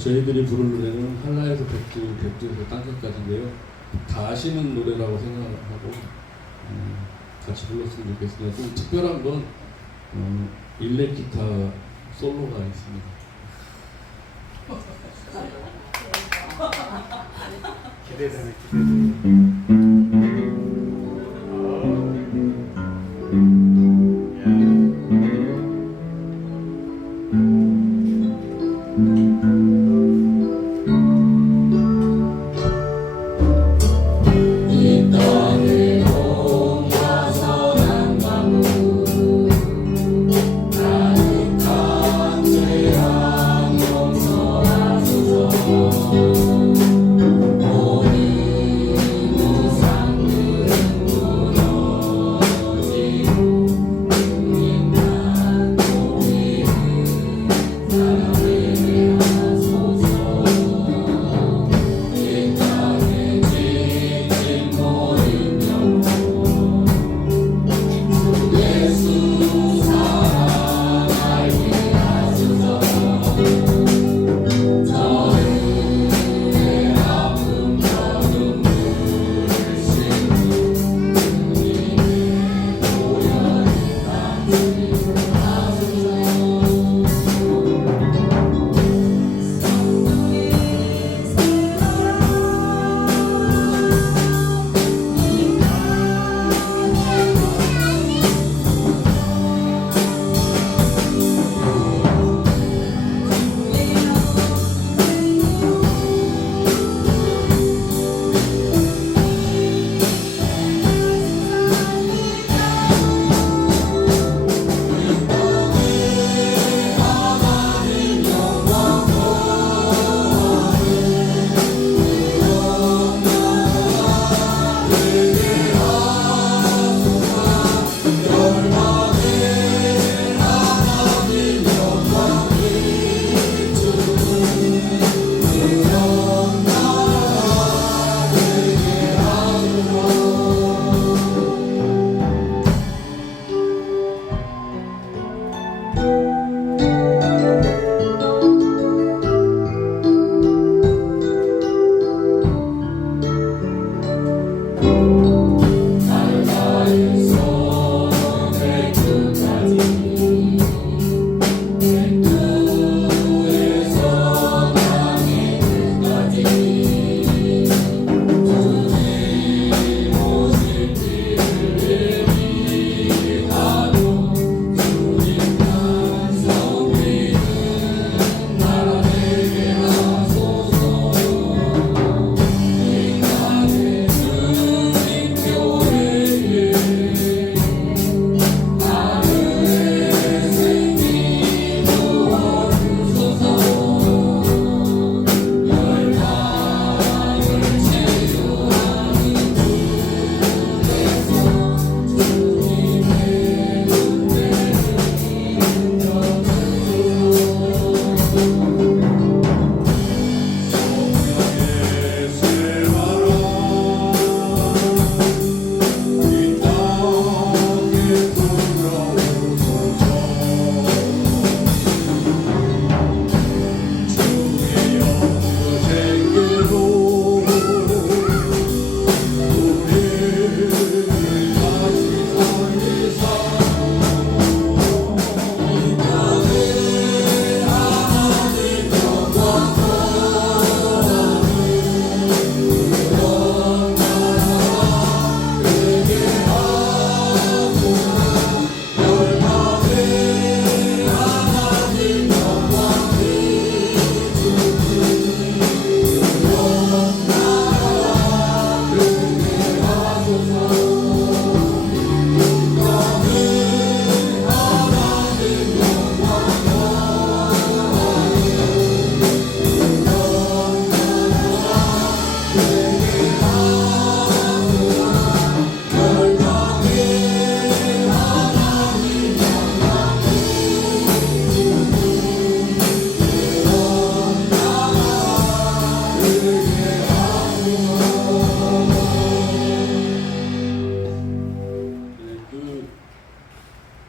저희들이 부를 노래는 한라에서 백두, 백두에서 땅끝까지인데요. 다 아시는 노래라고 생각하고 같이 불렀으면 좋겠습니다. 좀 특별한 건 일렉 기타 솔로가 있습니다. 기대되네, 기대되네.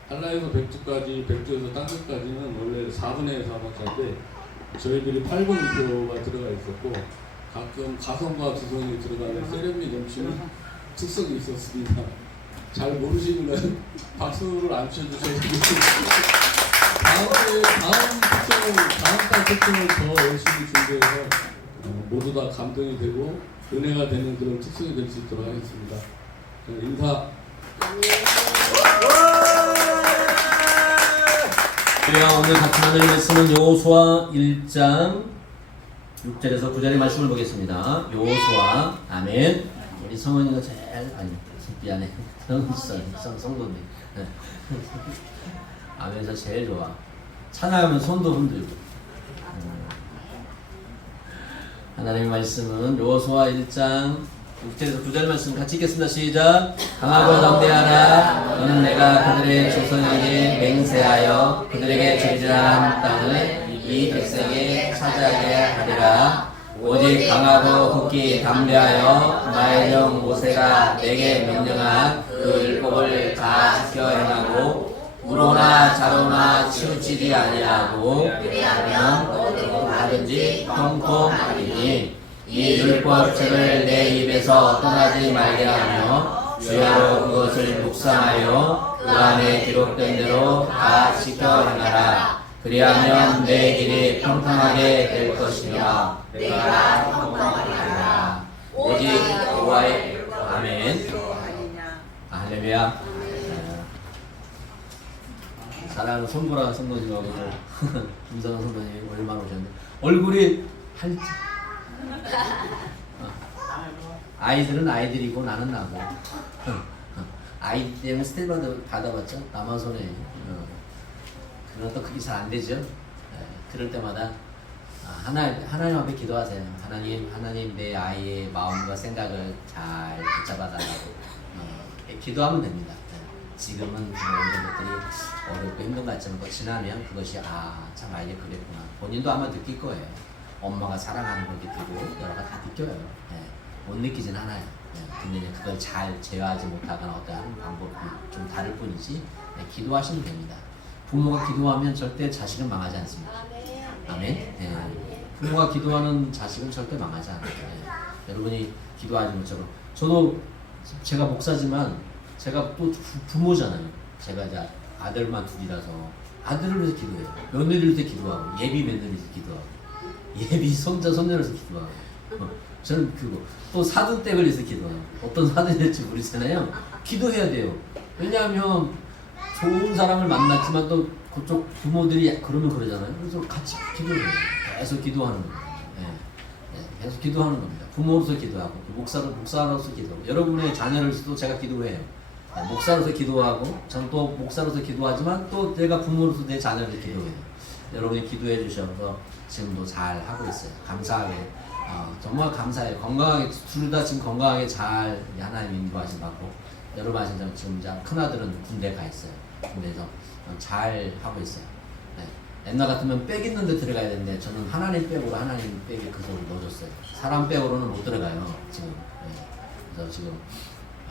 한라에서 백두까지, 백두에서 땅끝까지는 원래 4분의 4박자인데 저희들이 8번표가 들어가 있었고 가끔 가성과 두성이 들어가는 세련미 넘치는 특성이 있었습니다. 잘 모르시면 박수를 안 쳐주셔야 되겠습니다. 다음 달 특성을 더 열심히 준비해서 모두 다 감동이 되고 은혜가 되는 그런 특성이 될 수 있도록 하겠습니다. 인사. 우리가 오늘 같이 나눌 말씀은 여호수아 1장 6절에서 9절의 말씀을 보겠습니다. 여호수아. 아멘. 우리 성원이가 제일 미안해. 성도님. 아멘에서 제일 좋아. 찬양하면 손도 흔들고. 하나님의 말씀은 여호수아 1장 6절에서 9절 말씀 같이 읽겠습니다. 시작. 강하고 담대하라. 너는 내가 그들의 조상에게 맹세하여 그들에게 주리라 땅을 이 백성에게 차지하게 하리라. 오직 강하고 굳게 담대하여 나의 종 모세가 내게 명령한 그 율법을 다 지켜 행하고 우로나 자로나 치우치지 아니하고 그리하면 어디로 가든지 형통하리니 이 율법책을 내 입에서 떠나지 말게 하며 주야로 그것을 묵상하여 그 안에 기록된 대로 다 지켜 행하라. 그리하면 내 길이 평탄하게 될 것이며 내가 평탄하리라. 오직 여호와의 아멘. 할렐루야. 사랑하는 손보라 성도님하고 김선호 선도님 얼마나 오셨는데 얼굴이 활짝. 아이들은 아이들이고 나는 나고. 아이 때문에 스테이크 받아봤죠? 나만 손에. 그건 또 그게 잘 안 되죠. 그럴 때마다 하나님 앞에 기도하세요. 하나님 내 아이의 마음과 생각을 잘 붙잡아달라고 기도하면 됩니다. 지금은 모든 것들이 어렵고 힘든 것 같지만 지나면 그것이 참 아이가 그랬구나. 본인도 아마 느낄 거예요. 엄마가 사랑하는 걸 느끼고 여러 가지 다 느껴요. 못 느끼진 않아요. 근데 그걸 잘 제어하지 못하거나 어떠한 방법이 좀 다를 뿐이지 기도하시면 됩니다. 부모가 기도하면 절대 자식은 망하지 않습니다. 아멘. 부모가 기도하는 자식은 절대 망하지 않아요. 여러분이 기도하지 못처럼 제가 목사지만 제가 또 부모잖아요. 제가 이제 아들만 둘이라서 아들을 위해서 기도해요. 며느리를 위해서 기도하고 예비 며느리를 위해서 기도하고 예비 손자 손녀를 위해서 기도하고 저는 그거 또 사돈댁을 위해서 기도하고 어떤 사돈이 될지 모르잖아요. 기도해야 돼요. 왜냐하면 좋은 사람을 만났지만 또 그쪽 부모들이 그러면 그러잖아요. 그래서 같이 기도해요. 계속 기도하는 겁니다. 계속 기도하는 겁니다. 부모로서 기도하고 목사로서 기도하고 여러분의 자녀로서도 제가 기도해요. 목사로서 기도하고 전 또 목사로서 기도하지만 또 내가 부모로서 내 자녀를 기도해요. 여러분이 기도해 주셔서 지금도 잘 하고 있어요. 감사하게 정말 감사해요. 건강하게 둘 다 지금 건강하게 잘 하나님 인도하신 받고 여러분 아시는 지금 이제 큰 아들은 군대 가 있어요. 군대에서 잘 하고 있어요. 옛날 같으면 백 있는데 들어가야 되는데 저는 하나님 백으로 하나님 백에 그 속을 넣어줬어요. 사람 백으로는 못 들어가요 지금. 그래서 지금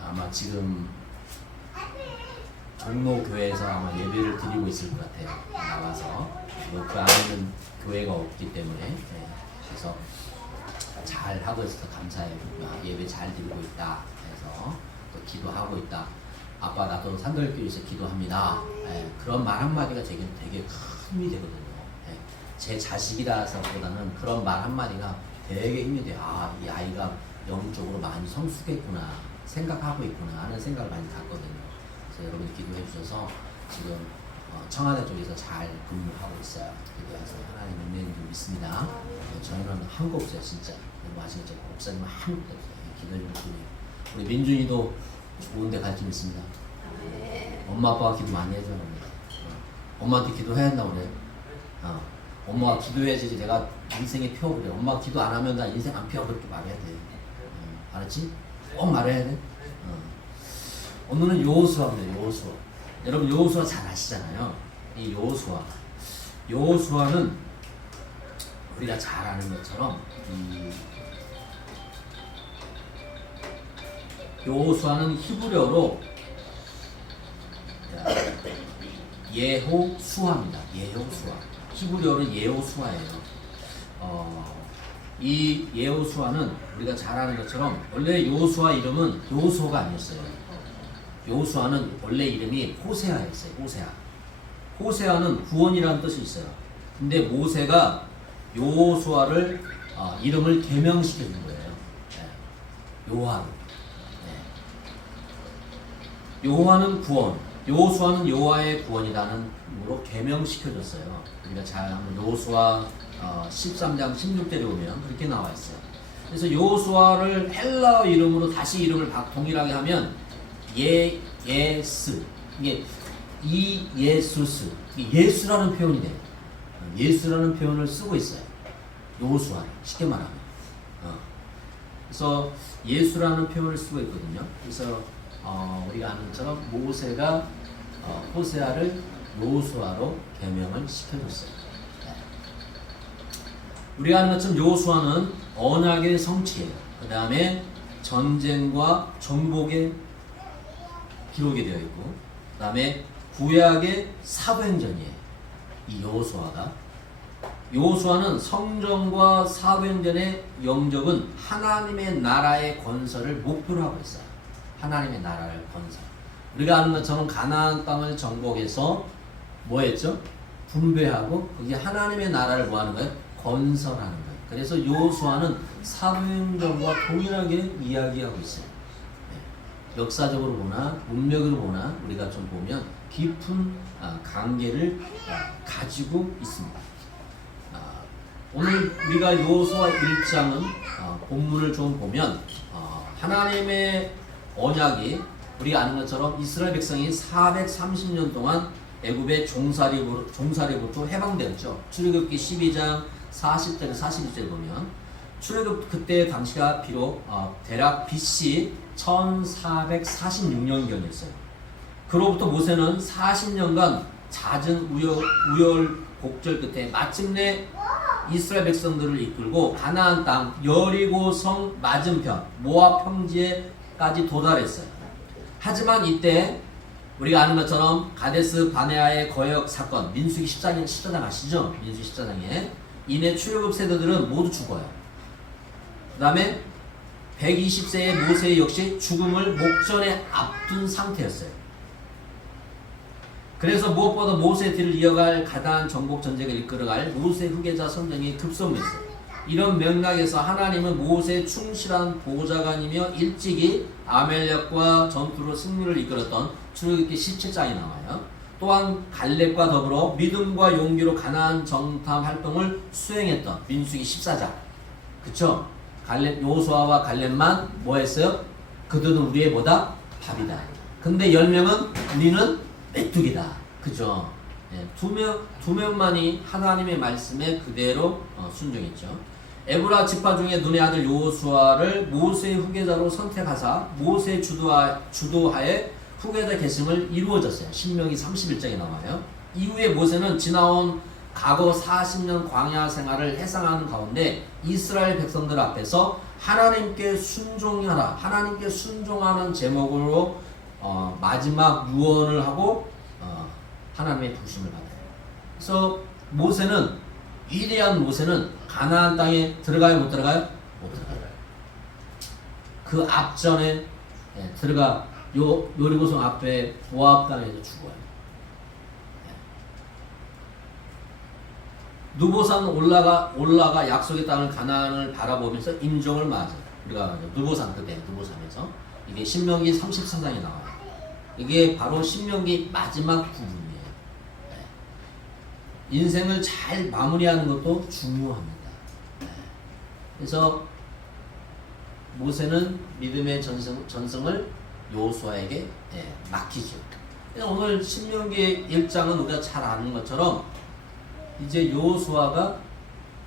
아마 지금 종로교회에서 아마 예배를 드리고 있을 것 같아요. 나와서 그 안에는 교회가 없기 때문에 그래서 잘 하고 있어서 감사해요. 예배 잘 드리고 있다 해서 또 기도하고 있다. 아빠 나도 산돌교회에서 기도합니다. 그런 말 한마디가 되게 큰 힘이 되거든요. 제 자식이라서보다는 그런 말 한마디가 되게 힘이 돼요. 이 아이가 영적으로 많이 성숙했구나 생각하고 있구나 하는 생각을 많이 갖거든요. 그래서 여러분이 기도해 주셔서 지금 청와대 쪽에서 잘 근무하고 있어요. 기도해서 하나님 은혜인 줄 믿습니다. 저희는 한거 없어요 진짜. 너무 아시겠죠? 목사님은 한거 없어요. 기도해 주시면 우리 민준이도 좋은 데 갈 줄 믿습니다. 엄마 아빠가 기도 많이 해줘야 합니다. 엄마한테 기도해야 한다고 그래요. 엄마가 기도해야지 내가 인생에 펴 그래. 엄마가 기도 안 하면 나 인생 안 펴 그렇게 말해야 돼. 알았지? 꼭 말해야 돼. 오늘은 여호수아입니다. 여호수아. 여러분 여호수아 잘 아시잖아요. 이 여호수아는 우리가 잘 아는 것처럼 여호수아는 히브리어로 예호수아입니다. 예호수아. 히브리어로 예호수아예요. 이 여호수아는 우리가 잘 아는 것처럼 원래 여호수아 이름은 여호수아가 아니었어요. 여호수아는 원래 이름이 호세아였어요. 호세아. 호세아는 구원이라는 뜻이 있어요. 근데 모세가 여호수아를 이름을 개명시켜 준 거예요. 여호와로. 여호와는 구원, 여호수아는 여호와의 구원이라는 으로 개명시켜줬어요. 우리가 잘 아는 여호수아 13장 16절에 보면 그렇게 나와 있어요. 그래서 여호수아를 헬라어 이름으로 다시 이름을 동일하게 하면 예스, 이게 예수스, 예수라는 표현이 돼요. 예수라는 표현을 쓰고 있어요. 여호수아 쉽게 말하면. 그래서 예수라는 표현을 쓰고 있거든요. 그래서 우리가 아는 것처럼 모세가 호세아를 여호수아로 개명을 시켜줬어요. 우리가 아는 것처럼 여호수아는 언약의 성취예요. 그 다음에 전쟁과 정복의 기록이 되어 있고, 그 다음에 구약의 사도행전이에요. 이 여호수아가. 여호수아는 성전과 사도행전의 영적은 하나님의 나라의 건설을 목표로 하고 있어요. 하나님의 나라를 건설. 우리가 아는 것처럼 가나안 땅을 정복해서 뭐 했죠? 분배하고 그게 하나님의 나라를 뭐 하는 거예요? 건설하는 거예요. 그래서 여호수아는 사도행전과 동일하게 이야기하고 있어요. 역사적으로 보나 문맥으로 보나 우리가 좀 보면 깊은 관계를 가지고 있습니다. 오늘 우리가 여호수아 1장은 본문을 좀 보면 하나님의 언약이 우리가 아는 것처럼 이스라엘 백성이 430년 동안 애굽의 종살이부터 해방되었죠. 출애굽기 12장 40절 41절 보면 출애굽 그때 당시가 비록 대략 BC 1446년경이었어요. 그로부터 모세는 40년간 잦은 우여곡절 끝에 마침내 이스라엘 백성들을 이끌고 가나안 땅 여리고성 맞은편 모압 평지에까지 도달했어요. 하지만 이때 우리가 아는 것처럼 가데스 바네아의 거역 사건, 민수기 14장 아시죠? 민수기 14장에 이내 출애굽 세대들은 모두 죽어요. 그 다음에 120세의 모세 역시 죽음을 목전에 앞둔 상태였어요. 그래서 무엇보다 모세의 뒤를 이어갈 가나안 정복 전쟁을 이끌어갈 모세 후계자 선정이 급선무했어요. 이런 맥락에서 하나님은 모세의 충실한 보좌관이며 일찍이 아멜렉과 전투로 승리를 이끌었던 출애굽기 17장이 나와요. 또한 갈렙과 더불어 믿음과 용기로 가나안 정탐 활동을 수행했던 민수기 14장. 그쵸? 갈렙, 여호수아와 갈렙만 뭐 했어요? 그들은 우리의 뭐다? 밥이다. 근데 10명은 우리는 메뚜기다. 그죠? 네, 두 명만이 하나님의 말씀에 그대로 순종했죠. 에브라 지파 중에 눈의 아들 여호수아를 모세의 후계자로 선택하사 모세의 주도하에 후계자 계승을 이루어졌어요. 신명기 31장에 나와요. 이후에 모세는 지나온 과거 40년 광야 생활을 회상하는 가운데 이스라엘 백성들 앞에서 하나님께 순종하라, 하나님께 순종하는 제목으로 마지막 유언을 하고 하나님의 부심을 받아요. 그래서 모세는, 위대한 모세는 가나안 땅에 들어가요, 못 들어가요? 못 들어가요. 그 앞전에 들어가 여리고성 앞에 모압 땅에서 죽어요. 누보산 올라가 약속의 땅을 가나안을 바라보면서 임종을 맞아요. 우리가 누보산 그때 누보산에서 이게 신명기 33장에 나와요. 이게 바로 신명기 마지막 부분이에요. 인생을 잘 마무리하는 것도 중요합니다. 그래서 모세는 믿음의 전승을 여호수아에게 맡기죠. 오늘 신명기 1장은 우리가 잘 아는 것처럼 이제 여호수아가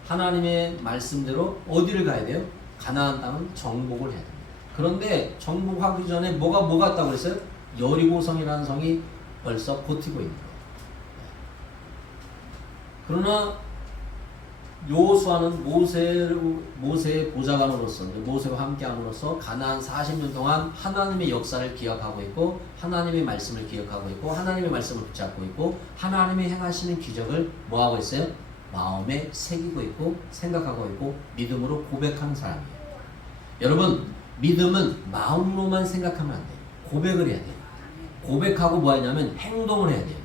하나님의 말씀대로 어디를 가야 돼요? 가나안 땅은 정복을 해야 됩니다. 그런데 정복하기 전에 뭐가 있다고 그랬어요? 여리고성이라는 성이 벌써 버티고 있는 거예요. 그러나 여호수아는 모세의 보좌관으로서 모세와 함께함으로써 가나안 40년 동안 하나님의 역사를 기억하고 있고 하나님의 말씀을 기억하고 있고 하나님의 말씀을 붙잡고 있고 하나님의 행하시는 기적을 뭐하고 있어요? 마음에 새기고 있고 생각하고 있고 믿음으로 고백하는 사람이에요. 여러분, 믿음은 마음으로만 생각하면 안 돼요. 고백을 해야 돼요. 고백하고 뭐 하냐면 행동을 해야 돼요.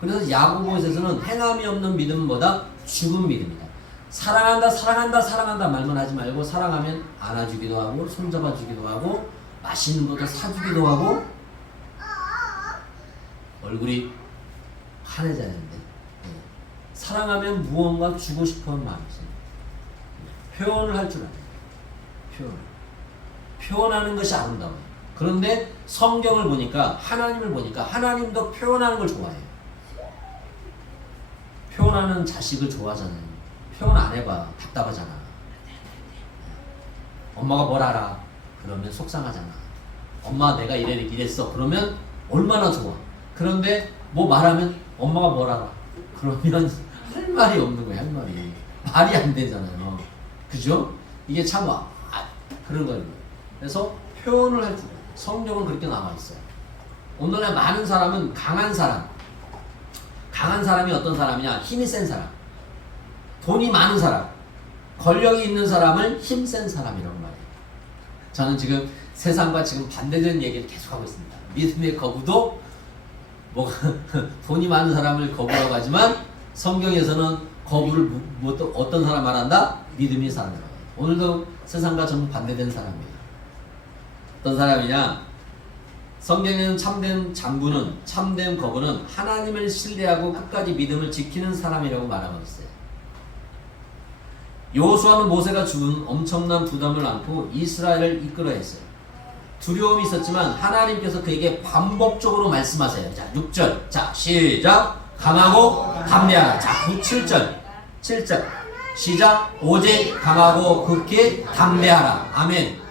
그래서 야고보서에서는 행함이 없는 믿음은 뭐다? 죽은 믿음이다. 사랑한다 사랑한다 사랑한다 말만 하지 말고 사랑하면 안아주기도 하고 손잡아주기도 하고 맛있는 것도 사주기도 하고 얼굴이 환해지는데 사랑하면 무언가 주고 싶어하는 마음이 있어요. 표현을 할 줄 알아요. 표현하는 것이 아름다워요. 그런데 성경을 보니까 하나님을 보니까 하나님도 표현하는 걸 좋아해요. 표현하는 자식을 좋아하잖아요. 표현 안 해봐. 답답하잖아. 엄마가 뭘 알아? 그러면 속상하잖아. 엄마 내가 이랬어. 그러면 얼마나 좋아. 그런데 뭐 말하면 엄마가 뭘 알아? 그러면 할 말이 없는 거야. 할 말이. 말이 안 되잖아요. 그죠? 이게 참 그런 거예요. 그래서 표현을 할 줄. 성경은 그렇게 나와 있어요. 오늘날 많은 사람은 강한 사람. 강한 사람이 어떤 사람이냐? 힘이 센 사람. 돈이 많은 사람. 권력이 있는 사람을 힘센 사람이라고 말해요. 저는 지금 세상과 지금 반대되는 얘기를 계속하고 있습니다. 믿음의 거부도 뭐 돈이 많은 사람을 거부라고 하지만 성경에서는 거부를 어떤 사람 말한다? 믿음이 사람이라고 해요. 오늘도 세상과 전부 반대된 사람입니다. 어떤 사람이냐? 성경에는 참된 장군은 참된 거부는 하나님을 신뢰하고 끝까지 믿음을 지키는 사람이라고 말하고 있어요. 여호수아는 모세가 준 엄청난 부담을 안고 이스라엘을 이끌어야 했어요. 두려움이 있었지만 하나님께서 그에게 반복적으로 말씀하세요. 자, 6절. 자, 시작. 강하고 담대하라. 자, 7절. 7절. 시작. 오직 강하고 극히 담대하라. 아멘.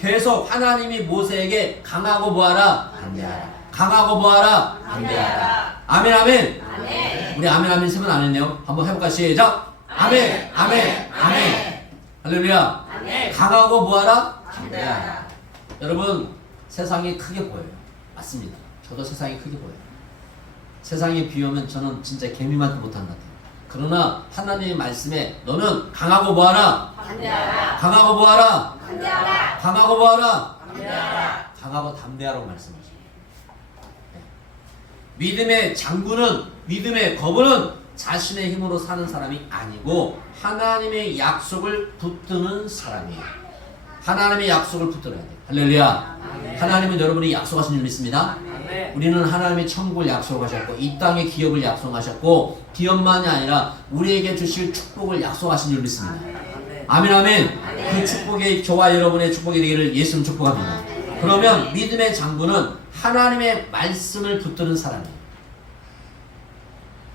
계속 하나님이 모세에게 강하고 뭐하라? 담대하라. 강하고 뭐하라? 담대하라. 아멘, 아멘. 아멘. 우리 아멘, 아멘 세번 안 했네요. 한번 해볼까? 시작. 아멘, 아멘, 아멘. 할렐루야. 아멘. 강하고 뭐하라? 담대하라. 여러분, 세상이 크게 보여요. 맞습니다. 저도 세상이 크게 보여요. 세상에 비우면 저는 진짜 개미만도 못한 것 같아요. 그러나 하나님의 말씀에 너는 강하고 뭐하라? 담대하라. 강하고 뭐하라? 담대하라. 강하고 뭐하라? 담대하라. 강하고 담대하라고 말씀하십니다. 네. 믿음의 장군은, 믿음의 거부는 자신의 힘으로 사는 사람이 아니고 하나님의 약속을 붙드는 사람이에요. 하나님의 약속을 붙들어야 돼요. 할렐루야. 아멘. 하나님은 여러분이 약속하신 줄 믿습니다. 아멘. 우리는 하나님의 천국을 약속하셨고 이 땅의 기업을 약속하셨고 기업만이 아니라 우리에게 주실 축복을 약속하신 줄 믿습니다. 아멘, 아멘. 아멘. 그 축복이 저와 여러분의 축복이 되기를 예수님 축복합니다. 아멘. 그러면 믿음의 장군은 하나님의 말씀을 붙드는 사람이에요.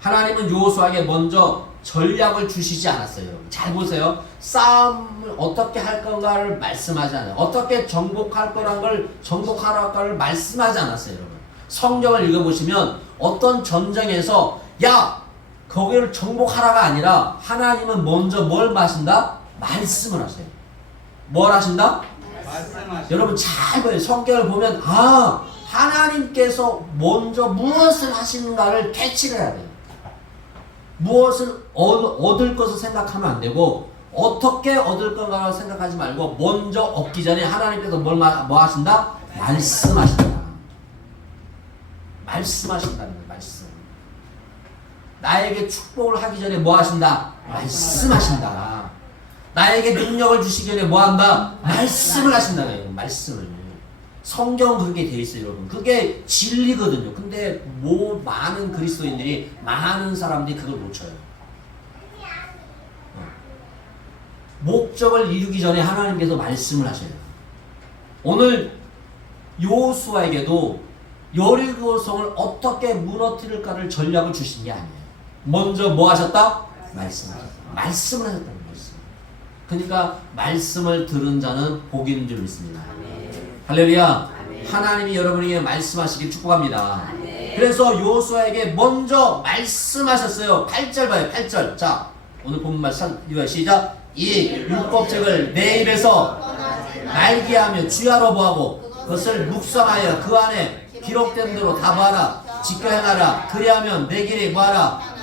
하나님은 여호수아에게 먼저 전략을 주시지 않았어요. 잘 보세요. 싸움을 어떻게 할 건가를 말씀하지 않아요. 어떻게 정복할 거란 걸 정복하라를 말씀하지 않았어요. 여러분. 성경을 읽어보시면 어떤 전쟁에서 야 거기를 정복하라가 아니라 하나님은 먼저 뭘 마신다? 말씀을 하세요. 뭘 하신다? 말씀하신다. 여러분 잘 봐요. 성경을 보면 하나님께서 먼저 무엇을 하시는가를 캐치를 해야 돼요. 무엇을 얻을 것을 생각하면 안 되고 어떻게 얻을 건가 생각하지 말고 먼저 얻기 전에 하나님께서 뭐 하신다? 말씀하신다. 말씀하신다는 거예요. 말씀. 나에게 축복을 하기 전에 뭐 하신다? 말씀하신다. 나에게 능력을 주시기 전에 뭐 한다? 말씀을 하신다는 거예요. 말씀을. 성경은 그렇게 돼 있어요, 여러분. 그게 진리거든요. 근데 많은 그리스도인들이, 많은 사람들이 그걸 놓쳐요. 목적을 이루기 전에 하나님께서 말씀을 하셔요. 오늘 여호수아에게도 여리고성을 어떻게 무너뜨릴까를 전략을 주신 게 아니에요. 먼저 뭐 하셨다? 말씀을 하셨다는 거예요. 그러니까 말씀을 들은 자는 복이 있는 줄 믿습니다. 할렐루야. 하나님이 여러분에게 말씀하시길 축복합니다. 그래서 여호수아에게 먼저 말씀하셨어요. 8절 봐요. 8절. 자, 오늘 본문 말씀 이거 시작. 이 율법책을 내 입에서 알게 하며 주야로 보하고 그것을 묵상하여 그 안에 기록된 대로 다 봐라. 지켜 행하라. 그리하면 내 길에 뭐하라.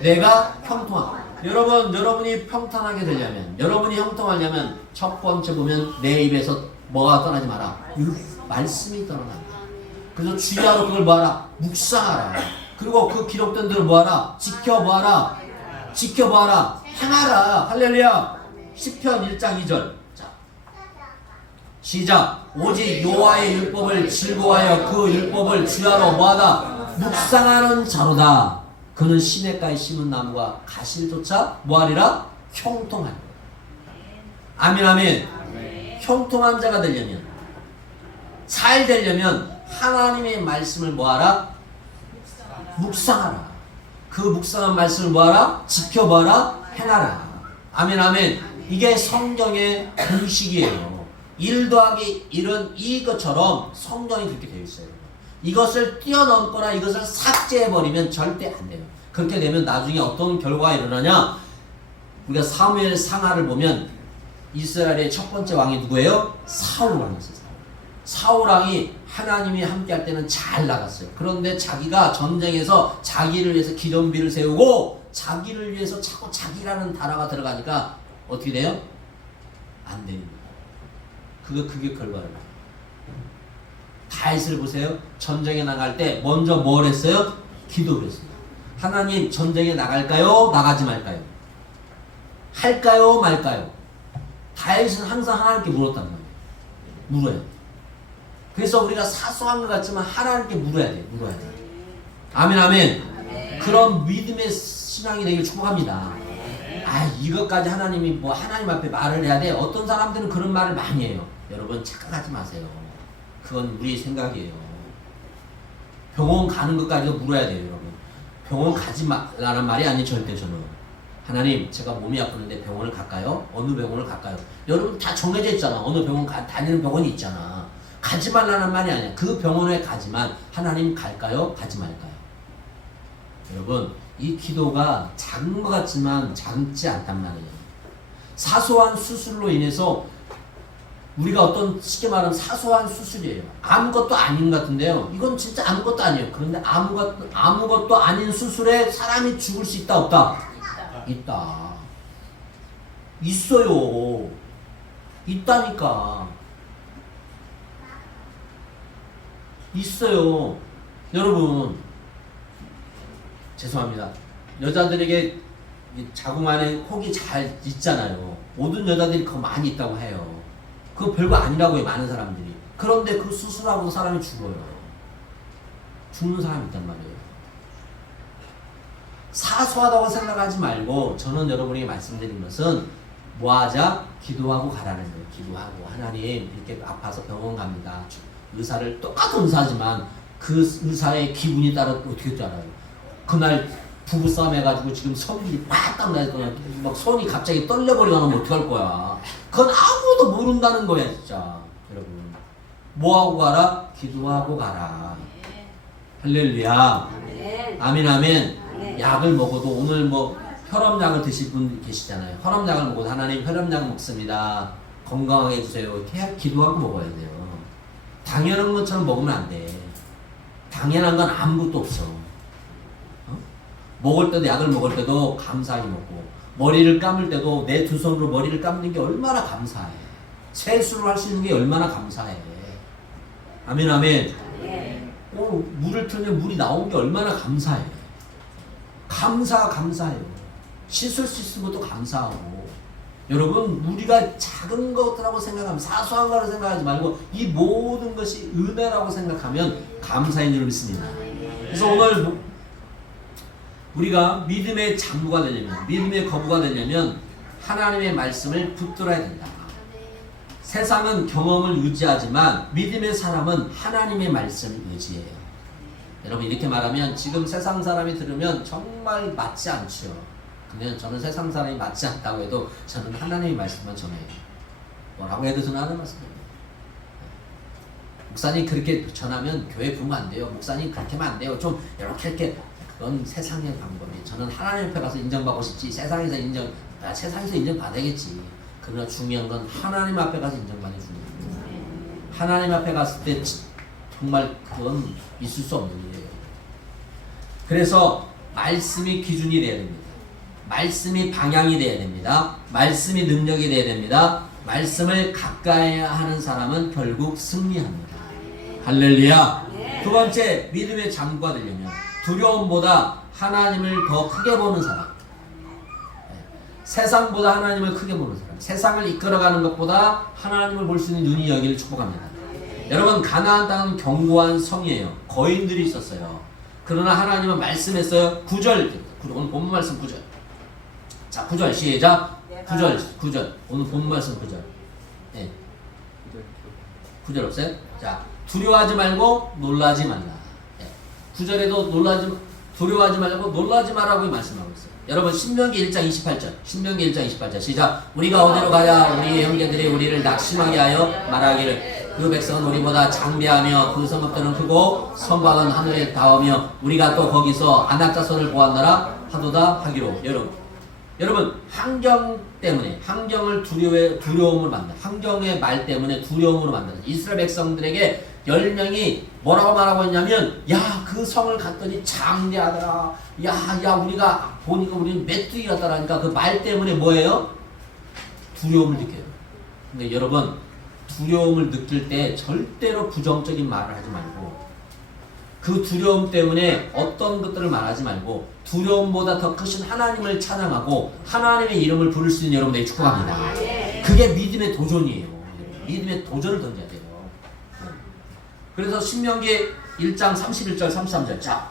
내가 형통하고. 여러분이 평탄하게 되려면, 여러분이 형통하려면 첫 번째 보면 내 입에서 뭐가 떠나지 마라. 말씀이 떠나간다. 그래서 주의하러 그걸 뭐하라? 묵상하라. 그리고 그 기록된 대로 뭐하라? 지켜보아라. 지켜보아라. 행하라. 할렐루야. 시편 1장 2절. 자, 시작. 오직 여호와의 율법을 즐거워하여 그 율법을 주야로 뭐하다? 묵상하는 자로다. 그는 시냇가에 심은 나무가 가시조차 뭐하리라? 형통하리라. 아멘 아멘. 형통한 자가 되려면, 잘 되려면 하나님의 말씀을 뭐하라? 묵상하라. 그 묵상한 말씀을 뭐하라? 지켜봐라. 행하라. 아멘 아멘. 이게 성경의 공식이에요. 1 더하기 1은 이것처럼 성경이 그렇게 되어 있어요. 이것을 뛰어넘거나 이것을 삭제해버리면 절대 안 돼요. 그렇게 되면 나중에 어떤 결과가 일어나냐? 우리가 사무엘 상하를 보면 이스라엘의 첫 번째 왕이 누구예요? 사울 왕이었어요. 사울 왕이 하나님이 함께 할 때는 잘 나갔어요. 그런데 자기가 전쟁에서 자기를 위해서 기존비를 세우고 자기를 위해서 자꾸 자기라는 단어가 들어가니까 어떻게 돼요? 안 됩니다. 그게 결과예요. 다윗을 보세요. 전쟁에 나갈 때 먼저 뭘 했어요? 기도를 했어요. 하나님, 전쟁에 나갈까요? 나가지 말까요? 할까요? 말까요? 다윗은 항상 하나님께 물었단 말이에요. 물어야 돼. 그래서 우리가 사소한 것 같지만 하나님께 물어야 돼. 물어야 돼. 아멘 아멘. 그런 믿음의 신앙이 되길 축복합니다. 아, 이것까지 하나님이 뭐 하나님 앞에 말을 해야 돼. 어떤 사람들은 그런 말을 많이 해요. 여러분 착각하지 마세요. 그건 우리의 생각이에요. 병원 가는 것까지도 물어야 돼요, 여러분. 병원 가지 말라는 말이 아니 절대 저는. 하나님, 제가 몸이 아프는데 병원을 갈까요? 어느 병원을 갈까요? 여러분 다 정해져 있잖아. 어느 병원 다니는 병원이 있잖아. 가지 말라는 말이 아니야. 그 병원에 가지만 하나님 갈까요? 가지 말까요? 여러분, 이 기도가 작은 것 같지만 작지 않단 말이에요. 사소한 수술로 인해서 우리가 어떤 쉽게 말하면 사소한 수술이에요. 아무것도 아닌 것 같은데요. 이건 진짜 아무것도 아니에요. 그런데 아무것도 아닌 수술에 사람이 죽을 수 있다 없다? 있다. 있어요. 있다니까. 있어요. 여러분, 죄송합니다. 여자들에게 자궁 안에 혹이 잘 있잖아요. 모든 여자들이 그거 많이 있다고 해요. 그거 별거 아니라고 해요, 많은 사람들이. 그런데 그 수술하고도 사람이 죽어요. 죽는 사람이 있단 말이에요. 사소하다고 생각하지 말고, 저는 여러분에게 말씀드린 것은 뭐하자? 기도하고 가라는 거예요. 기도하고. 하나님, 이렇게 아파서 병원 갑니다. 의사를 똑같은 의사지만 그 의사의 기분이 따라 어떻게 줄 알아요? 그날 부부싸움 해가지고 지금 손이 팍딱 나니까 막 손이 갑자기 떨려버리거나 하면 어떡할 거야. 그건 아무도 모른다는 거야 진짜. 여러분, 뭐하고 가라? 기도하고 가라. 할렐루야. 아멘 아멘. 약을 먹어도 오늘 뭐 혈압약을 드실 분 계시잖아요. 혈압약을 먹어도 하나님 혈압약 먹습니다. 건강하게 해주세요. 이렇게 기도하고 먹어야 돼요. 당연한 것처럼 먹으면 안 돼. 당연한 건 아무것도 없어. 먹을 때도, 약을 먹을 때도 감사하게 먹고, 머리를 감을 때도 내 두 손으로 머리를 감는 게 얼마나 감사해. 세수를 할 수 있는 게 얼마나 감사해. 아멘 아멘. 물을 틀면 물이 나온 게 얼마나 감사해. 감사해요. 씻을 수 있는 것도 감사하고. 여러분, 우리가 작은 것이라고 생각하면, 사소한 거라고 생각하지 말고 이 모든 것이 은혜라고 생각하면 감사인 줄 믿습니다. 그래서 오늘 우리가 믿음의 장부가 되려면, 믿음의 거부가 되려면 하나님의 말씀을 붙들어야 된다. 세상은 경험을 의지하지만 믿음의 사람은 하나님의 말씀을 의지해요. 여러분, 이렇게 말하면 지금 세상 사람이 들으면 정말 맞지 않죠. 근데 저는 세상 사람이 맞지 않다고 해도 저는 하나님의 말씀만 전해요. 뭐라고 해도 저는 하는 말씀입니다. 목사님 그렇게 전하면 교회 부으면 안 돼요. 목사님 그렇게 하면 안 돼요. 좀 이렇게 그건 세상의 방법이. 저는 하나님 앞에 가서 인정받고 싶지. 세상에서 인정받아야겠지. 그러나 중요한 건 하나님 앞에 가서 인정받는 중요해요. 하나님 앞에 갔을 때 정말 그건 있을 수 없는 일이에요. 그래서 말씀이 기준이 돼야 됩니다. 말씀이 방향이 돼야 됩니다. 말씀이 능력이 돼야 됩니다. 말씀을 가까이 하는 사람은 결국 승리합니다. 할렐루야. 두 번째, 믿음의 장구가 되려면 두려움보다 하나님을 더 크게 보는 사람. 세상보다 하나님을 크게 보는 사람. 세상을 이끌어가는 것보다 하나님을 볼 수 있는 눈이 여기를 축복합니다. 여러분, 가나안 땅은 견고한 성이에요. 거인들이 있었어요. 그러나 하나님은 말씀했어요. 9절, 오늘 본문 말씀 9절. 자, 9절 시작. 9절. 오늘 본문 말씀 9절. 네. 9절 없어요? 자, 두려워하지 말고 놀라지 말라. 네. 9절에도 두려워하지 말고 놀라지 말라고 말씀하고 있어요. 여러분, 신명기 1장 28절. 신명기 1장 28절 시작. 우리가 어디로 가야 우리 형제들이 우리를 낙심하게 하여 말하기를 그 백성은 우리보다 장대하며 그 성읍들은 크고 선박은 하늘에 닿으며 우리가 또 거기서 안악자손을 보았노라 하도다 하기로. 여러분, 환경 때문에, 환경을 두려움을 만든다. 환경의 말 때문에 두려움으로 만든다. 이스라엘 백성들에게 10명이 뭐라고 말하고 있냐면, 야, 그 성을 갔더니 장대하더라. 야, 우리가 보니까 우리는 메뚜기 같다라니까. 그 말 때문에 뭐예요? 두려움을 느껴요. 근데 여러분, 두려움을 느낄 때 절대로 부정적인 말을 하지 말고, 그 두려움 때문에 어떤 것들을 말하지 말고 두려움보다 더 크신 하나님을 찬양하고 하나님의 이름을 부를 수 있는 여러분들이 축복합니다. 그게 믿음의 도전이에요. 믿음의 도전을 던져야 돼요. 그래서 신명기 1장 31절 33절. 자,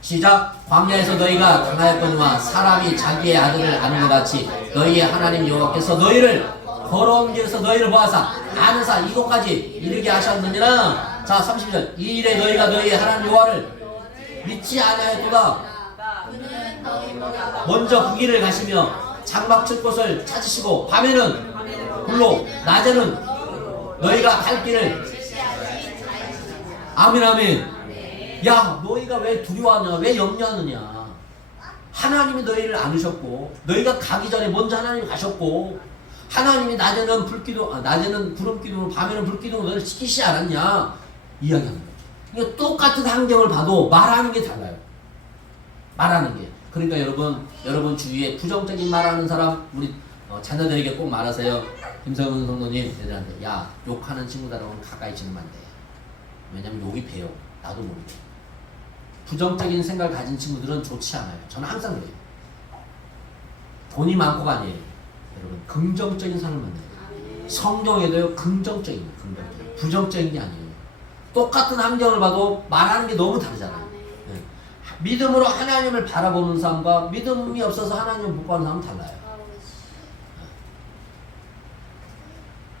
시작. 광야에서 너희가 당하였거니와 사람이 자기의 아들을 아는 것 같이 너희의 하나님 여호와께서 너희를 걸어온 길에서 너희를 보아사 아는사 이곳까지 이르게 하셨느니라. 자, 32절. 이 일에 너희가 너희의 하나님 여호와를 믿지 아니하였도다. 먼저 그 길을 가시며 장막 칠 곳을 찾으시고 밤에는 불로 낮에는 너희가 갈 길을. 아멘 아멘. 야, 너희가 왜 두려워하냐, 왜 염려하느냐. 하나님이 너희를 안으셨고 너희가 가기 전에 먼저 하나님이 가셨고 하나님이 낮에는 낮에는 구름기둥으로 밤에는 불기둥으로 너를 지키시지 않았냐 이야기하는 거죠. 그러니까 똑같은 환경을 봐도 말하는 게 달라요. 말하는 게. 그러니까 여러분 주위에 부정적인 말하는 사람 우리 자녀들에게 꼭 말하세요. 김성훈 성도님 애들한테, 야, 욕하는 친구들하고는 가까이 지내면 안 돼. 왜냐면 욕이 배요. 나도 모르게. 부정적인 생각을 가진 친구들은 좋지 않아요. 저는 항상 그래요. 돈이 많고가 아니에요. 여러분, 긍정적인 사람을 만나요. 성경에도요, 긍정적인 부정적인 게 아니에요. 똑같은 환경을 봐도 말하는 게 너무 다르잖아요. 네. 믿음으로 하나님을 바라보는 사람과 믿음이 없어서 하나님을 못 보는 사람은 달라요.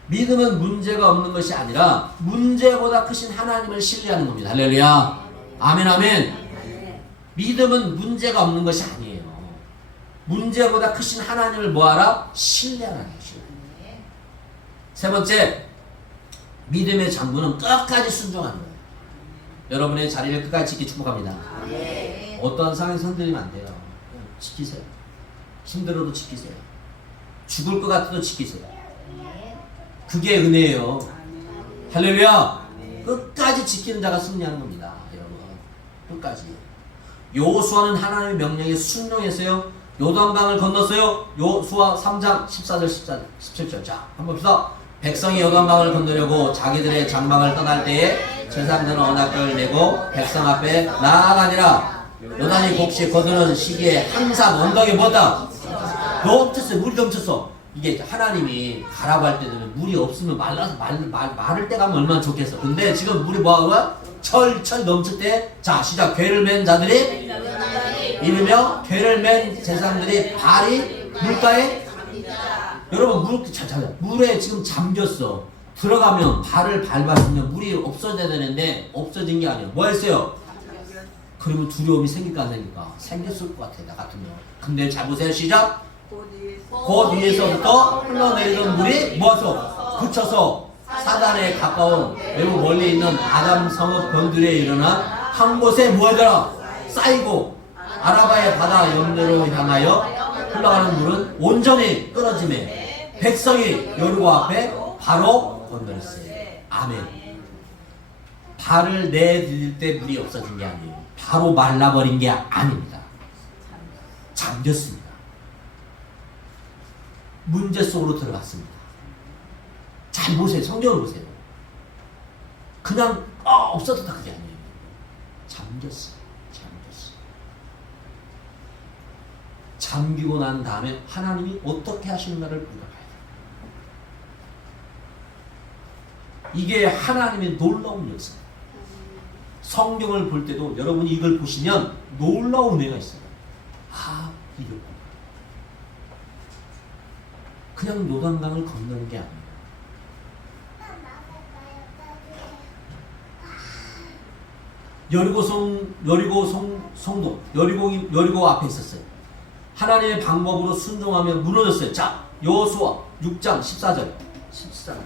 믿음은 문제가 없는 것이 아니라 문제보다 크신 하나님을 신뢰하는 겁니다. 할렐루야. 아멘 아멘. 믿음은 문제가 없는 것이 아니에요. 문제보다 크신 하나님을 뭐하라? 신뢰하라. 세 번째, 믿음의 장부는 끝까지 순종하는 거예요. 여러분의 자리를 끝까지 지키 축복합니다. 어떠한 상황에서 흔들리면 안 돼요. 그냥 지키세요. 힘들어도 지키세요. 죽을 것 같아도 지키세요. 그게 은혜예요. 할렐루야. 끝까지 지키는 자가 승리하는 겁니다. 여러분, 끝까지. 여호수아는 하나님의 명령에 순종했어요. 요단강을 건넜어요. 여호수아 3장 14절 17절. 자, 한번 봅시다. 백성이 요단강을 건너려고 자기들의 장막을 떠날 때에 제사장들은 언약궤를 메고 백성 앞에 나아가니라. 요단이 곡식 거두는 시기에 항상 언덕에 뭐다? 넘쳤어요. 물이 넘쳤어. 이게 하나님이 가라고 할 때는 물이 없으면 말라서 마를 때 가면 얼마나 좋겠어. 근데 지금 물이 뭐하고 철철 넘칠 때, 자, 시작. 궤를 맨 자들이 이르며 궤를 맨 제사장들이 발이 물가에, 여러분, 물에 지금 잠겼어. 들어가면 발을 밟았으면 물이 없어져야 되는데 없어진 게 아니에요. 뭐 했어요? 그러면 두려움이 생길까 안 생길까? 생겼을 것 같아, 나 같으면. 근데 잘 보세요. 시작. 그 위에서부터 흘러내리던 물이 모아서 그쳐서 사단에 가까운 매우 멀리 있는 아담 성읍 변들에 일어나 한 곳에 모여들어 쌓이고 아라바의 바다 연대로 향하여 흘러가는 물은 온전히 끊어짐에 백성이 여리고 앞에 바로 건너렸어요. 아멘. 발을 내디딜 때 물이 없어진 게 아니에요. 바로 말라버린 게 아닙니다. 잠겼습니다. 문제 속으로 들어갔습니다. 잘 보세요. 성경을 보세요. 그냥 없어졌다 그게 아니에요. 잠겼어요. 잠기고 난 다음에 하나님이 어떻게 하시는가를 우리가 봐야 돼요. 이게 하나님의 놀라운 역사. 성경을 볼 때도 여러분이 이걸 보시면 놀라운 은혜가 있어요. 이렇게 그냥 요단강을 건너는 게 아니에요. 여리고 앞에 있었어요. 하나님의 방법으로 순종하며 무너졌어요. 자, 여호수아 6장 14절.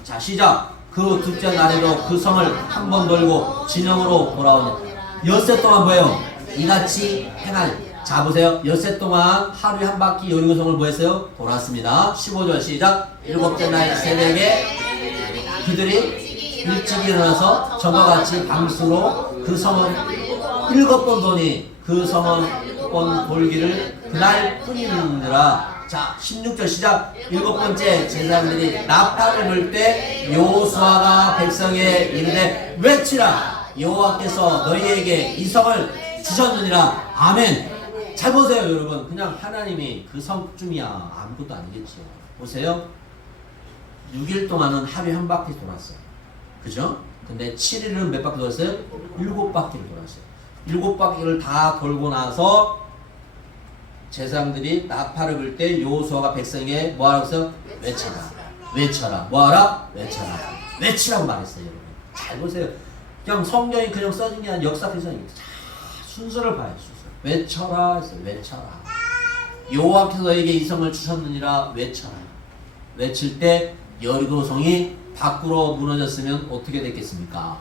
자, 시작. 그 둘째 날에도 그 성을 한 번 돌고 진영으로 돌아오니 엿새 동안 뭐예요? 이같이 행하니. 자, 보세요. 엿새 동안 하루에 한 바퀴 여리고성을 뭐 했어요? 돌았습니다. 15절 시작. 일곱째 날 새벽에 그들이 일찍 일어나서 저와 같이 밤수로 그 성은 7번 도니 그 성은 7번 돌기를 그날 뿐이니라. 자, 16절 시작. 7번째 제사장들이 나팔을 불 때 여호수아가 백성에 이르되 외치라. 여호와께서 너희에게 이 성을 주셨느니라. 아멘. 잘 보세요, 여러분. 그냥 하나님이 그 성쯤이야. 아무것도 아니겠죠. 보세요. 6일 동안은 하루에 한 바퀴 돌았어요. 그죠? 근데 7일은 몇 바퀴 돌았어요? 7바퀴를 돌았어요. 7바퀴를 다 돌고 나서 제사장들이 나팔을 불 때 여호수아가 백성에게 뭐하라고 했어요? 외쳐라. 뭐하라? 외치라고 말했어요. 여러분. 잘 보세요. 그냥 성경이 그냥 써진 게 아니라 역사에서 순서를 봐요. 외쳐라 했어요. 외쳐라. 여호와께서 너에게 이 성을 주셨느니라. 외쳐라. 외칠 때 여리고성이 밖으로 무너졌으면 어떻게 됐겠습니까?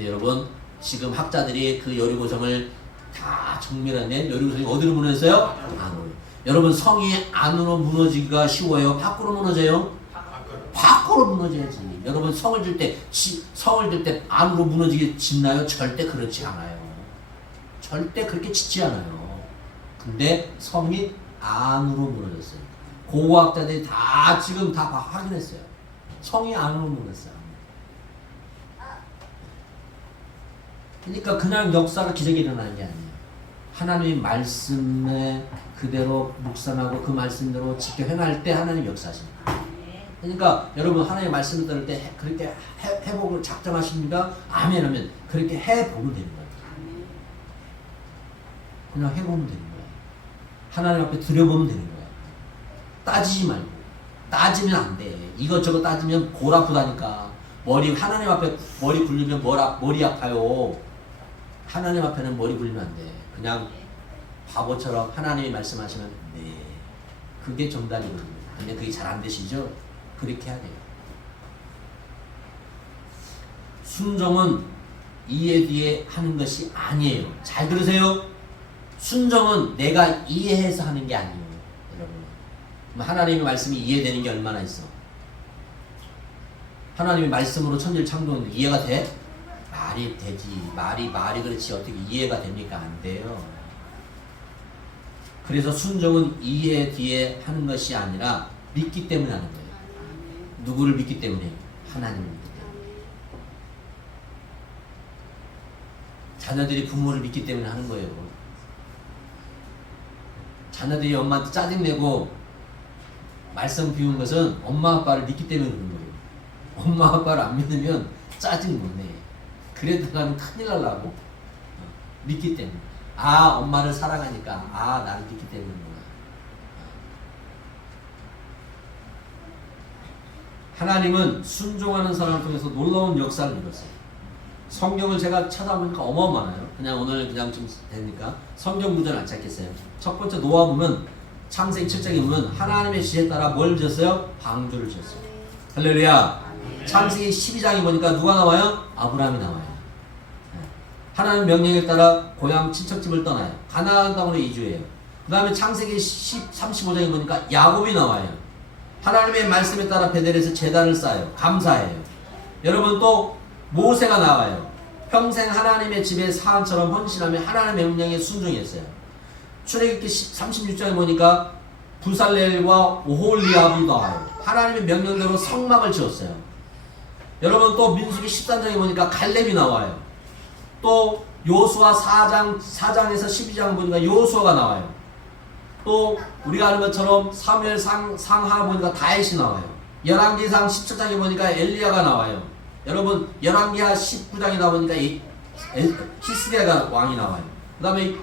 여러분, 지금 학자들이 그 여리고성을 다 정밀하네. 여리고성이 어디로 무너졌어요? 안으로. 여러분, 성이 안으로 무너지기가 쉬워요? 밖으로 무너져요? 밖으로 무너져야지. 여러분, 성을 질 때 안으로 무너지게 짓나요? 절대 그렇지 않아요. 절대 그렇게 짓지 않아요. 근데 성이 안으로 무너졌어요. 고고학자들이 다 지금 다 확인했어요. 성이 안으로 무너졌어요. 그러니까 그냥 역사가 기적이 일어나는 게 아니에요. 하나님의 말씀에 그대로 묵상하고 그 말씀대로 지켜 행할 때 하나님 역사하십니다. 그러니까 여러분, 하나님의 말씀을 들을 때 그렇게 해보고 작정하십니까? 아멘 하면 그렇게 해보면 되는 거예요. 그냥 해보면 되는 거예요. 하나님 앞에 들여보면 되는 거예요. 따지지 말고. 따지면 안 돼. 이것저것 따지면 골 아프다니까. 하나님 앞에 머리 굴리면 머리 아파요. 하나님 앞에는 머리 굴리면 안 돼. 그냥 바보처럼 하나님이 말씀하시면 네. 그게 정답이거든요. 근데 그게 잘 안 되시죠? 그렇게 해야 돼요. 순종은 이해 뒤에 하는 것이 아니에요. 잘 들으세요. 순종은 내가 이해해서 하는 게 아니에요. 여러분, 하나님의 말씀이 이해되는 게 얼마나 있어? 하나님의 말씀으로 천지를 창조했는데 이해가 돼? 말이 되지. 말이 그렇지 어떻게 이해가 됩니까? 안 돼요. 그래서 순종은 이해 뒤에 하는 것이 아니라 믿기 때문에 하는 거예요. 누구를 믿기 때문에? 하나님을 믿기 때문에. 자녀들이 부모를 믿기 때문에 하는 거예요. 자녀들이 엄마한테 짜증내고 말썽 피우는 것은 엄마 아빠를 믿기 때문에 그런 거예요. 엄마 아빠를 안 믿으면 짜증 못 내. 그래도 큰일 날라고. 믿기 때문에. 엄마를 사랑하니까. 나를 믿기 때문이구나. 하나님은 순종하는 사람을 통해서 놀라운 역사를 이뤘어요. 성경을 제가 찾아보니까 어마어마해요. 그냥 오늘 그냥 좀 되니까 성경 문제는 안 찾겠어요. 첫 번째 노아 보면 창세기 7장에 보면 하나님의 지시에 따라 뭘 지었어요? 방주를 지었어요. 할렐루야. 창세기 12장에 보니까 누가 나와요? 아브라함이 나와요. 하나님 명령에 따라 고향 친척집을 떠나요. 가나안 땅으로 이주해요. 그 다음에 창세기 35장에 보니까 야곱이 나와요. 하나님의 말씀에 따라 베델에서 제단을 쌓아요. 감사해요. 여러분, 또 모세가 나와요. 평생 하나님의 집에 사람처럼 헌신하며 하나님의 명령에 순종했어요. 출애굽기 36장에 보니까 부살렐과 오홀리압이 나와요. 하나님의 명령대로 성막을 지었어요. 여러분 또 민수기 13장에 보니까 갈렙이 나와요. 또 요수아 4장에서 12장 보니까 요수아가 나와요. 또 우리가 아는 것처럼 사무엘 상하 보니까 다윗이 나와요. 열왕기상 17장에 보니까 엘리야가 나와요. 여러분 열왕기하 19장에 나오니까 히스기야가 왕이 나와요. 그 다음에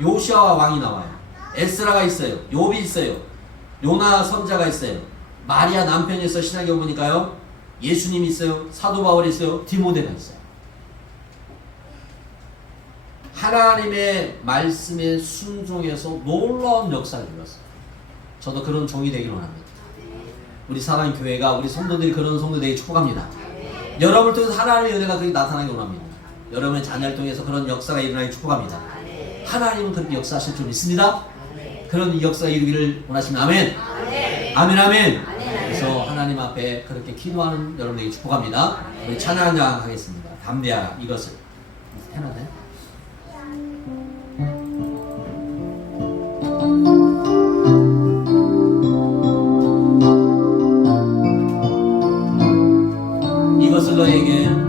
요시아와 왕이 나와요. 에스라가 있어요. 욥이 있어요. 요나 선자가 있어요. 마리아 남편이 있어요. 신약에 보니까요. 예수님이 있어요. 사도 바울이 있어요. 디모데가 있어요. 하나님의 말씀에 순종해서 놀라운 역사를 이뤘어요. 저도 그런 종이 되기를 원합니다. 우리 사랑의 교회가 우리 성도들이 그런 성도 되기 축복합니다. 여러분을 통해서 하나님의 은혜가 그렇게 나타나기 원합니다. 여러분의 자녀를 통해서 그런 역사가 일어나기 축복합니다. 하나님은 그렇게 역사하실 줄 믿습니다. 그런 역사가 이루기를 원하시면 아멘. 아멘 아멘. 그래서 하나님 앞에 그렇게 기도하는 여러분에게 축복합니다. 우리 찬양 하겠습니다. 담대하 이것을 해놔도 이것을 너에게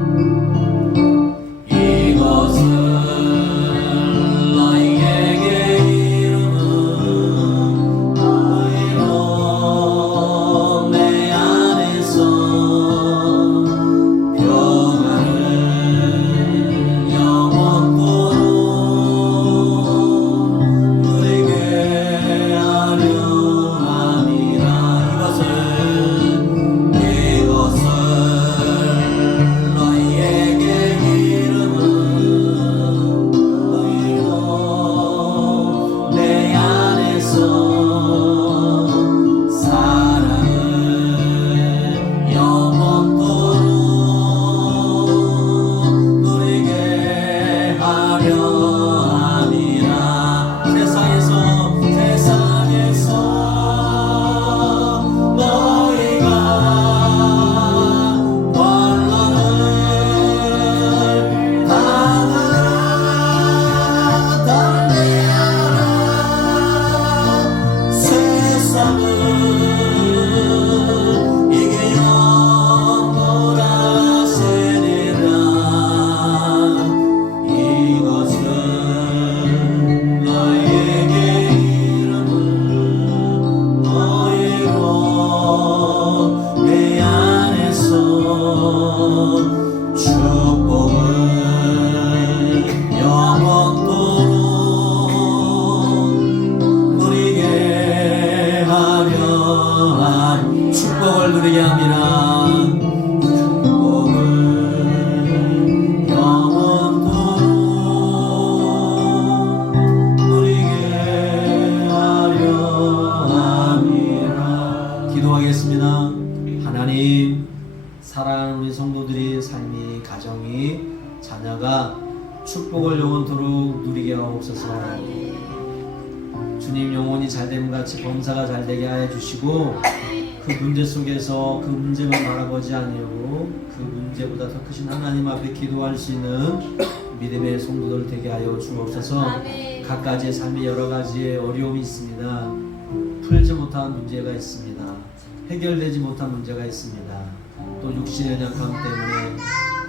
사랑하는 우리 성도들이 삶이 가정이 자녀가 축복을 영원토록 누리게 하옵소서. 주님 영혼이 잘됨 같이 범사가 잘되게 하여 주시고 그 문제 속에서 그 문제만 바라보지 아니하고 그 문제보다 더 크신 하나님 앞에 기도할 수 있는 믿음의 성도들 되게 하여 주옵소서. 각가지의 삶에 여러 가지의 어려움이 있습니다. 풀지 못한 문제가 있습니다. 해결되지 못한 문제가 있습니다. 또 육신의 약함 때문에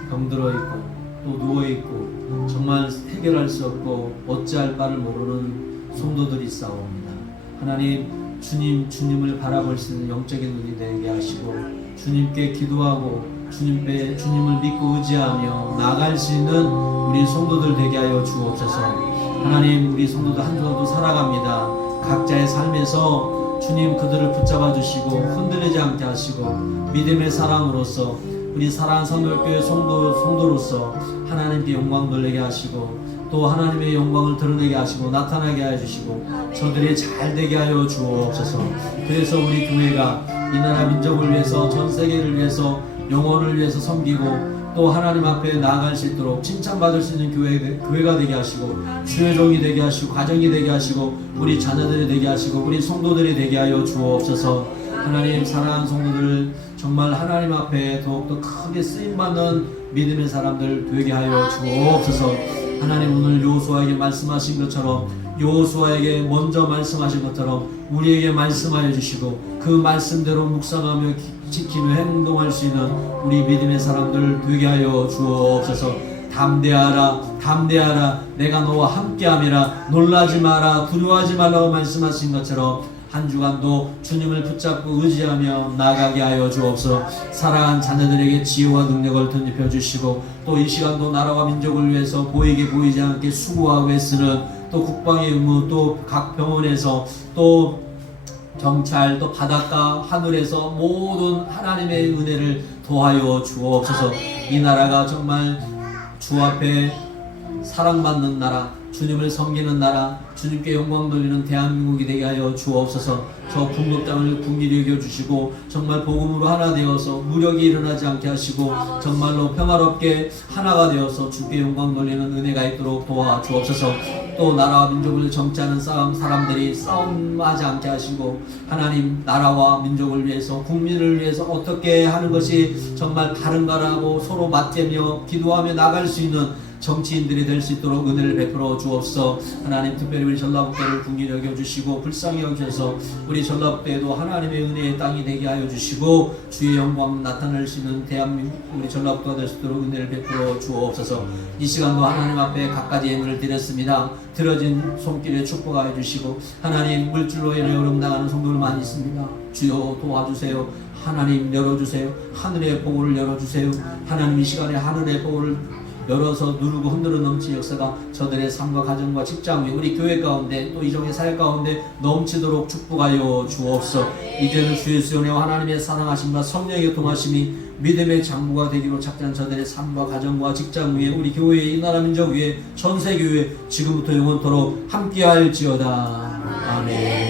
병들어 있고 또 누워 있고 정말 해결할 수 없고 어찌할 바를 모르는 성도들이 있사옵니다. 하나님 주님을 바라볼 수 있는 영적인 눈이 되게 하시고 주님께 기도하고 주님을 믿고 의지하며 나아갈 수 있는 우리 성도들 되게 하여 주옵소서. 하나님 우리 성도들 한 주도 살아갑니다. 각자의 삶에서 주님 그들을 붙잡아 주시고 흔들리지 않게 하시고 믿음의 사랑으로서 우리 사랑하는 선물교회 성도로서 하나님께 영광 돌리게 하시고 또 하나님의 영광을 드러내게 하시고 나타나게 하여 주시고 저들이 잘 되게 하여 주옵소서. 그래서 우리 교회가 이 나라 민족을 위해서 전 세계를 위해서 영혼을 위해서 섬기고 또 하나님 앞에 나아갈 수 있도록 칭찬받을 수 있는 교회가 되게 하시고 주의 종이 되게 하시고 가정이 되게 하시고 우리 자녀들이 되게 하시고 우리 성도들이 되게 하여 주옵소서. 하나님 사랑하는 성도들 정말 하나님 앞에 더욱더 크게 쓰임받는 믿음의 사람들 되게 하여 주옵소서. 하나님 오늘 여호수아에게 말씀하신 것처럼 여호수아에게 먼저 말씀하신 것처럼 우리에게 말씀하여 주시고 그 말씀대로 묵상하며 지키며 행동할 수 있는 우리 믿음의 사람들 되게 하여 주옵소서. 담대하라 담대하라 내가 너와 함께함이라 놀라지 마라 두려워하지 말라고 말씀하신 것처럼 한 주간도 주님을 붙잡고 의지하며 나아가게 하여 주옵소서. 사랑하는 자녀들에게 지혜와 능력을 덧입혀 주시고 또 이 시간도 나라와 민족을 위해서 보이게 보이지 않게 수고하고 애쓰는 또 국방의 의무 또 각 병원에서 또 경찰 또 바닷가 하늘에서 모든 하나님의 은혜를 도하여 주옵소서. 이 나라가 정말 주 앞에 사랑받는 나라 주님을 섬기는 나라 주님께 영광 돌리는 대한민국이 되게 하여 주옵소서. 저 북녘 땅을 국리히 여겨주시고 정말 복음으로 하나 되어서 무력이 일어나지 않게 하시고 정말로 평화롭게 하나가 되어서 주께 영광 돌리는 은혜가 있도록 도와주옵소서. 또 나라와 민족을 정치하는 사람들이 싸움하지 않게 하시고 하나님 나라와 민족을 위해서 국민을 위해서 어떻게 하는 것이 정말 바른가라고 서로 맞대며 기도하며 나갈 수 있는 정치인들이 될 수 있도록 은혜를 베풀어 주옵소서. 하나님 특별히 우리 전라북도를 국리히 여겨주시고 불쌍히 여기셔서 우리 전라북도에도 하나님의 은혜의 땅이 되게 하여 주시고 주의 영광 나타낼 수 있는 대한민국 우리 전라북도가 될 수 있도록 은혜를 베풀어 주옵소서. 이 시간도 하나님 앞에 갖가지 예물을 드렸습니다. 들어진 손길에 축복하여 주시고 하나님 물질로 인해 어려움당하는 성도들 많이 있습니다. 주여 도와주세요. 하나님 열어주세요. 하늘의 보호를 열어주세요. 하나님 이 시간에 하늘의 보호를 열어서 누르고 흔들어 넘치 역사가 저들의 삶과 가정과 직장 우리 교회 가운데 또 이종의 사회 가운데 넘치도록 축복하여 주옵소서. 이제는 주 예수의 은혜와 하나님의 사랑하심과 성령의 통하심이 믿음의 장부가 되기로 작정한 저들의 삶과 가정과 직장 위에 우리 교회 이 나라 민족 위에 전 세계 위에 지금부터 영원토록 함께할지어다. 아멘.